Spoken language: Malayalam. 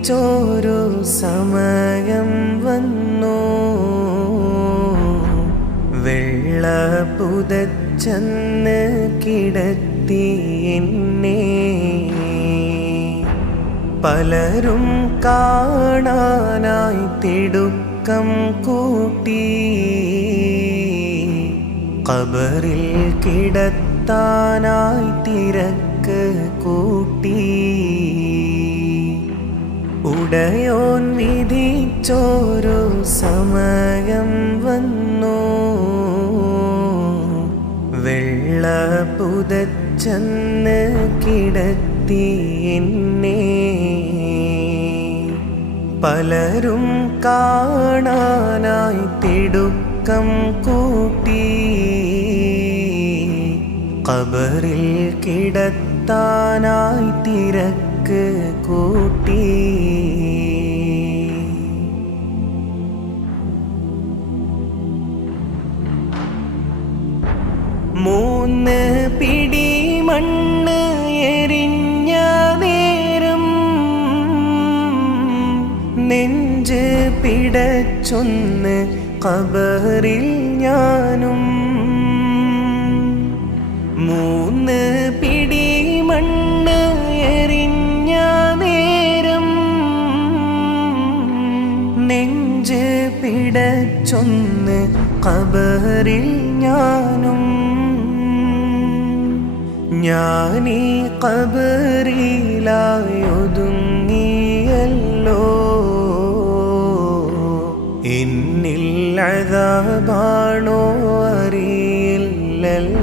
വിധിച്ചോരു സമയം വന്നു. വെള്ള പുതച്ചെന്ന് കിടത്തി എന്നെ. പലരും കാണാനായി തിടുക്കം കൂട്ടി. കബറിൽ കിടത്താനായി തിരക്ക് കൂട്ടി. ഉടയോൻ വിധിച്ചോരു സമയം വന്നു. വെള്ള പുതച്ചെന്ന് കിടത്തി എന്നെ. പലരും കാണാനായി തിടുക്കം കൂട്ടി. കബറിൽ കിടത്താനായി തിരക്ക് കൂട്ടി. മൂന്ന് പിടി മണ്ണ് എരിഞ്ഞ നേരം നെഞ്ച് പിടച്ചൊന്ന് കബറിൽ ഞാനും മൂന്ന് പിടി മണ്ണ് എറിഞ്ഞ നേരം നെഞ്ച് പിടച്ചൊന്ന് കബറിൽ ഞാനും ഞാനീ കബറിലായൊതുങ്ങിയല്ലോ എന്നിൽ അതാപാണോ അറിയില്ലല്ലോ.